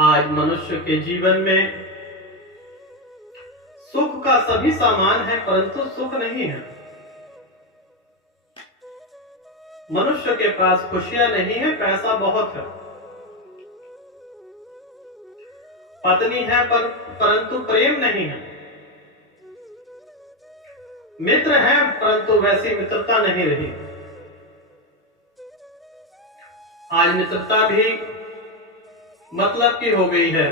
आज मनुष्य के जीवन में सुख का सभी सामान है, परंतु सुख नहीं है। मनुष्य के पास खुशियां नहीं है, पैसा बहुत है। पत्नी है परंतु प्रेम नहीं है। मित्र है परंतु वैसी मित्रता नहीं रही। आज मित्रता भी मतलब की हो गई है।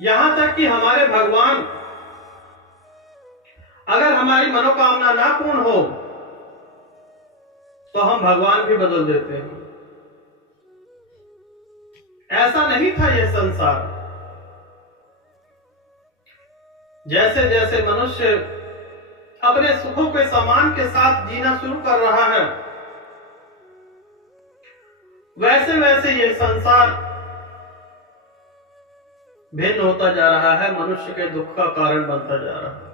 यहां तक कि हमारे भगवान अगर हमारी मनोकामना ना पूर्ण हो तो हम भगवान भी बदल देते हैं। ऐसा नहीं था यह संसार। जैसे जैसे मनुष्य अपने सुखों के सामान के साथ जीना शुरू कर रहा है, वैसे वैसे यह संसार भिन्न होता जा रहा है, मनुष्य के दुख का कारण बनता जा रहा है।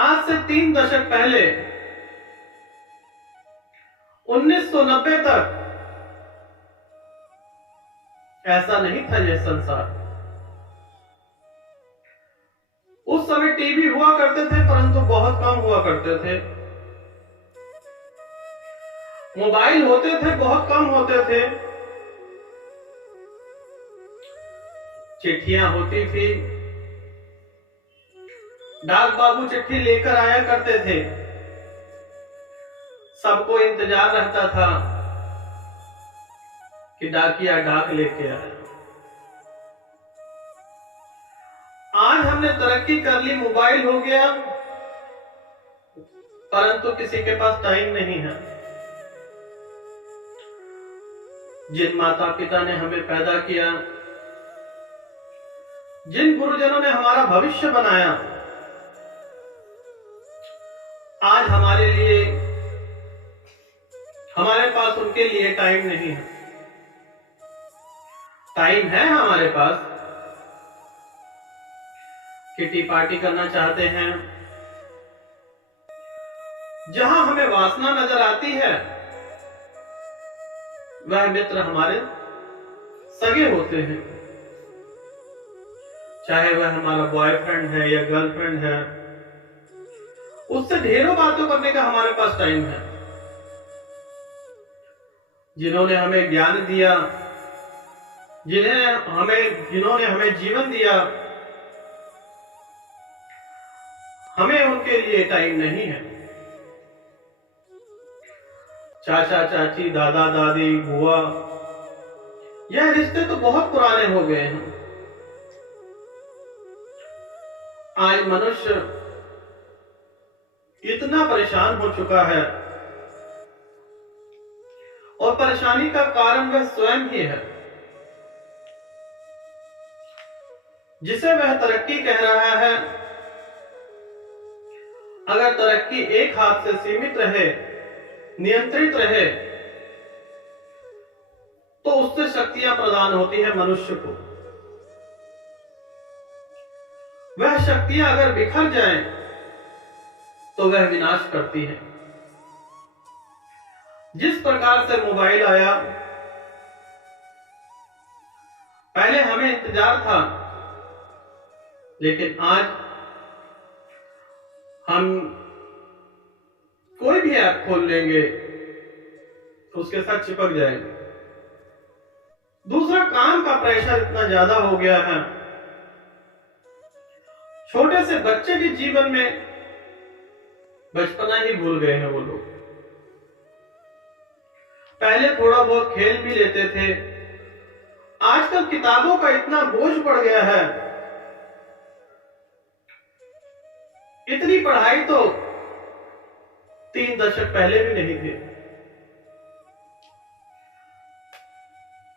आज से 3 दशक पहले 1990 तक ऐसा नहीं था यह संसार। उस समय टीवी हुआ करते थे परंतु बहुत कम हुआ करते थे। मोबाइल होते थे, बहुत कम होते थे। चिट्ठियां होती थी, डाक बाबू चिट्ठी लेकर आया करते थे। सबको इंतजार रहता था कि डाकिया डाक लेके आए। आज हमने तरक्की कर ली, मोबाइल हो गया, परंतु किसी के पास टाइम नहीं है। जिन माता पिता ने हमें पैदा किया, जिन गुरुजनों ने हमारा भविष्य बनाया, आज हमारे पास उनके लिए टाइम नहीं है। टाइम है हमारे पास, किटी पार्टी करना चाहते हैं। जहां हमें वासना नजर आती है वह मित्र हमारे सगे होते हैं, चाहे वह हमारा बॉयफ्रेंड है या गर्लफ्रेंड है। उससे ढेरों बातों करने का हमारे पास टाइम है। जिन्होंने हमें ज्ञान दिया, जिन्होंने हमें जीवन दिया, हमें उनके लिए टाइम नहीं है। चाचा चाची, दादा दादी, बुआ, यह रिश्ते तो बहुत पुराने हो गए हैं। आज मनुष्य इतना परेशान हो चुका है और परेशानी का कारण वह स्वयं ही है। जिसे वह तरक्की कह रहा है, अगर तरक्की एक हाथ से सीमित रहे, नियंत्रित रहे, तो उससे शक्तियां प्रदान होती है मनुष्य को। वह शक्तियां अगर बिखर जाएं, तो वह विनाश करती है। जिस प्रकार से मोबाइल आया, पहले हमें इंतजार था, लेकिन आज हम कोई भी ऐप खोल लेंगे, उसके साथ चिपक जाएंगे। दूसरा, काम का प्रेशर इतना ज्यादा हो गया है। छोटे से बच्चे भी जीवन में बचपना ही भूल गए हैं वो लोग। पहले थोड़ा बहुत खेल भी लेते थे। आजकल किताबों का इतना बोझ पड़ गया है। इतनी पढ़ाई तो 3 दशक पहले भी नहीं थे।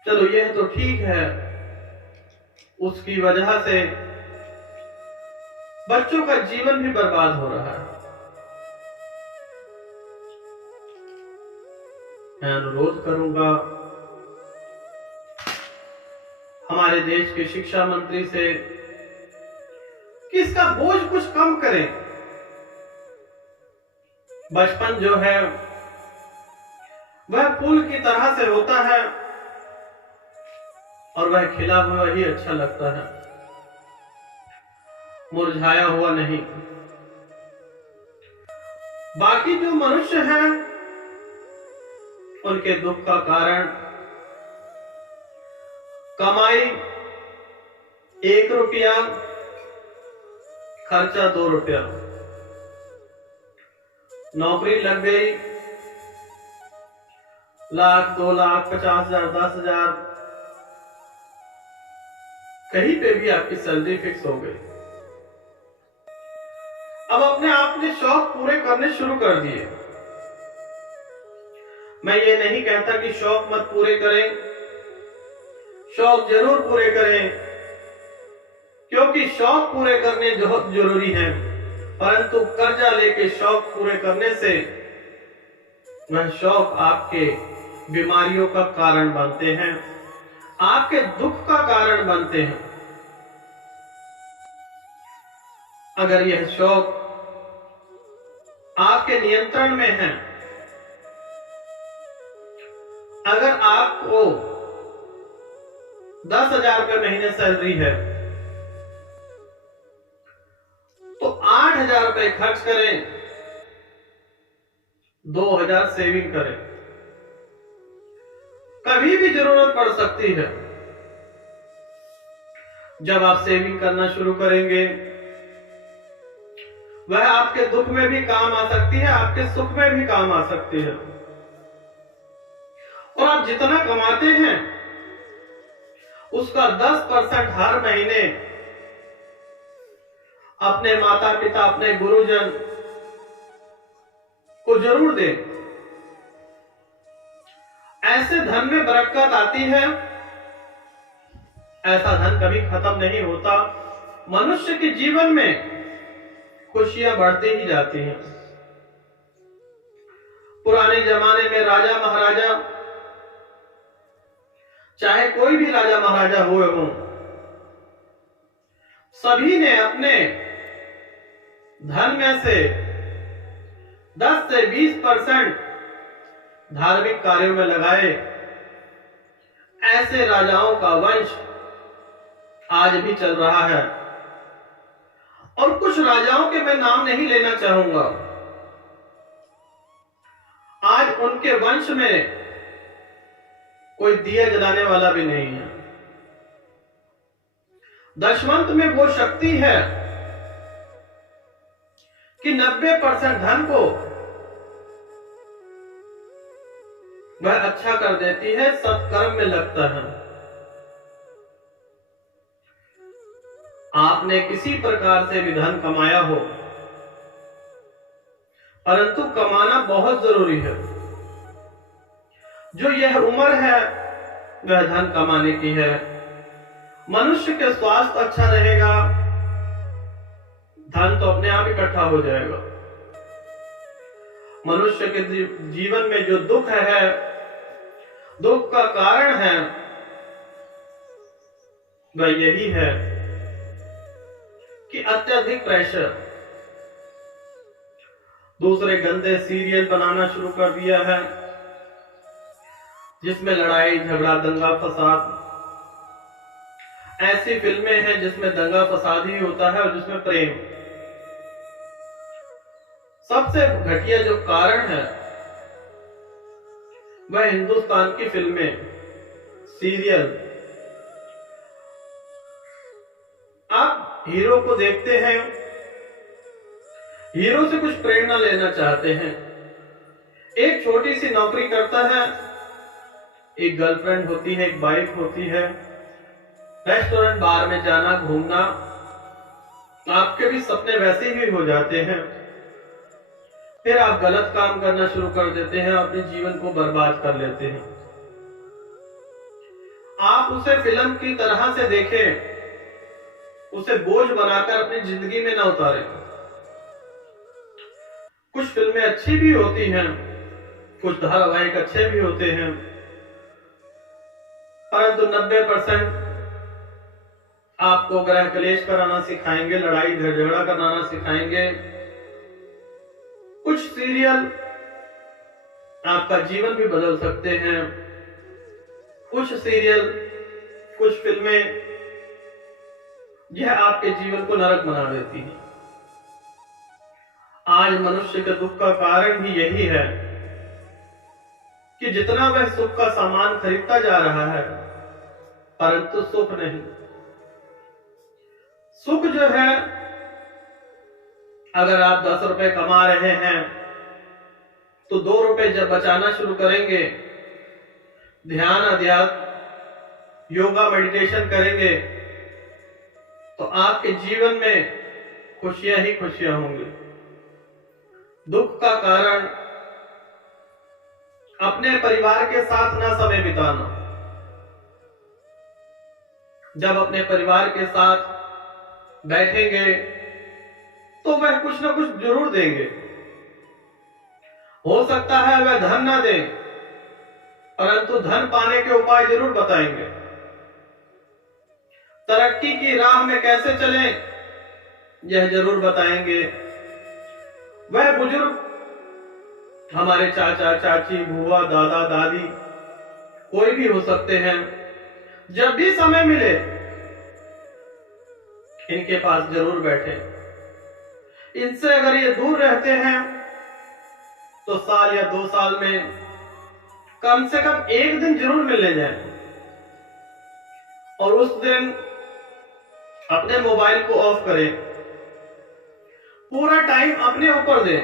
चलो यह तो ठीक है, उसकी वजह से बच्चों का जीवन भी बर्बाद हो रहा है। मैं अनुरोध करूंगा हमारे देश के शिक्षा मंत्री से कि इसका बोझ कुछ कम करें। बचपन जो है वह फूल की तरह से होता है और वह खिला हुआ ही अच्छा लगता है, मुरझाया हुआ नहीं। बाकी जो मनुष्य हैं उनके दुख का कारण कमाई 1 रुपया, खर्चा 2 रुपया, नौकरी लग गई, लाख 2 लाख 50,000 10,000, कहीं पे भी आपकी सैलरी फिक्स हो गई। अब अपने आप ने शौक पूरे करने शुरू कर दिए। मैं ये नहीं कहता कि शौक मत पूरे करें, शौक जरूर पूरे करें, क्योंकि शौक पूरे करने बहुत जरूरी है। परंतु कर्जा लेके शौक पूरे करने से वह शौक आपके बीमारियों का कारण बनते हैं, आपके दुख का कारण बनते हैं। अगर यह शौक आपके नियंत्रण में है, अगर आपको 10,000 रुपये महीने सैलरी है तो 8,000 रुपये खर्च करें, 2,000 सेविंग करें। कभी भी जरूरत पड़ सकती है। जब आप सेविंग करना शुरू करेंगे, वह आपके दुख में भी काम आ सकती है, आपके सुख में भी काम आ सकती है। और आप जितना कमाते हैं उसका 10% हर महीने अपने माता पिता, अपने गुरुजन को जरूर दें। ऐसे धन में बरकत आती है, ऐसा धन कभी खत्म नहीं होता। मनुष्य के जीवन में खुशियां बढ़ती ही जाती हैं। पुराने जमाने में राजा महाराजा, चाहे कोई भी राजा महाराजा हुए हों, सभी ने अपने धन में से 10 से 20% धार्मिक कार्यों में लगाए। ऐसे राजाओं का वंश आज भी चल रहा है। और कुछ राजाओं के मैं नाम नहीं लेना चाहूंगा, आज उनके वंश में कोई दिया जलाने वाला भी नहीं है। दशवंत में वो शक्ति है कि 90% धन को वह अच्छा कर देती है, सत्कर्म में लगता है। आपने किसी प्रकार से भी धन कमाया हो, परंतु कमाना बहुत जरूरी है। जो यह उम्र है वह धन कमाने की है। मनुष्य के स्वास्थ्य अच्छा रहेगा, धन तो अपने आप इकट्ठा हो जाएगा। मनुष्य के जीवन में जो दुख है, दुख का कारण है वह यही है कि अत्यधिक प्रेशर। दूसरे गंदे सीरियल बनाना शुरू कर दिया है जिसमें लड़ाई झगड़ा दंगा फसाद। ऐसी फिल्में हैं जिसमें दंगा फसाद ही होता है और जिसमें प्रेम। सबसे घटिया जो कारण है वह हिंदुस्तान की फिल्में, सीरियल। आप हीरो को देखते हैं, हीरो से कुछ प्रेरणा लेना चाहते हैं। एक छोटी सी नौकरी करता है, एक गर्लफ्रेंड होती है, एक वाइफ होती है, रेस्टोरेंट बार में जाना घूमना, आपके भी सपने वैसे ही हो जाते हैं। फिर आप गलत काम करना शुरू कर देते हैं, अपने जीवन को बर्बाद कर लेते हैं। आप उसे फिल्म की तरह से देखें, उसे बोझ बनाकर अपनी जिंदगी में न उतारें। कुछ फिल्में अच्छी भी होती हैं, कुछ धारावाहिक अच्छे भी होते हैं, परंतु 90% आपको ग्रह क्लेश कराना सिखाएंगे, लड़ाई झगड़ा कराना सिखाएंगे। कुछ सीरियल आपका जीवन भी बदल सकते हैं। कुछ सीरियल, कुछ फिल्में यह आपके जीवन को नरक बना देती हैं। आज मनुष्य के दुख का कारण भी यही है कि जितना वह सुख का सामान खरीदता जा रहा है, परंतु सुख नहीं। सुख जो है, अगर आप 10 रुपए कमा रहे हैं तो 2 रुपए जब बचाना शुरू करेंगे, ध्यान, अध्यात्म, योगा, मेडिटेशन करेंगे तो आपके जीवन में खुशियां ही खुशियां होंगी। दुख का कारण अपने परिवार के साथ ना समय बिताना। जब अपने परिवार के साथ बैठेंगे तो वह कुछ ना कुछ जरूर देंगे। हो सकता है वह धन ना दे, परंतु धन पाने के उपाय जरूर बताएंगे। तरक्की की राह में कैसे चलें, यह जरूर बताएंगे। वह बुजुर्ग, हमारे चाचा, चाची, बुआ, दादा, दादी, कोई भी हो सकते हैं, जब भी समय मिले इनके पास जरूर बैठे। इनसे अगर ये दूर रहते हैं तो साल या 2 साल में कम से कम 1 दिन जरूर मिलने जाए और उस दिन अपने मोबाइल को ऑफ करें, पूरा टाइम अपने ऊपर दें।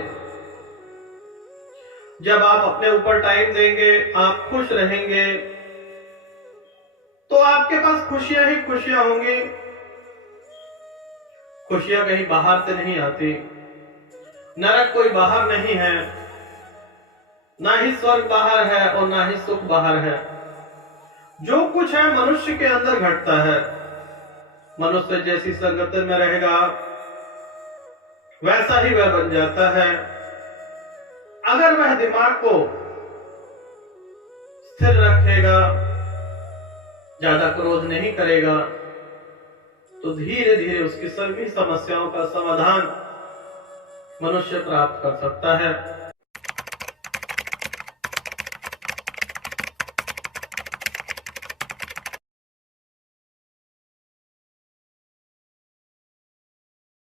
जब आप अपने ऊपर टाइम देंगे, आप खुश रहेंगे, तो आपके पास खुशियां ही खुशियां होंगी। खुशियां कहीं बाहर से नहीं आती। नरक कोई बाहर नहीं है, ना ही स्वर्ग बाहर है और ना ही सुख बाहर है। जो कुछ है मनुष्य के अंदर घटता है। मनुष्य जैसी संगत में रहेगा वैसा ही वह बन जाता है। अगर वह दिमाग को स्थिर रखेगा, ज्यादा क्रोध नहीं करेगा, तो धीरे धीरे उसकी सभी समस्याओं का समाधान मनुष्य प्राप्त कर सकता है।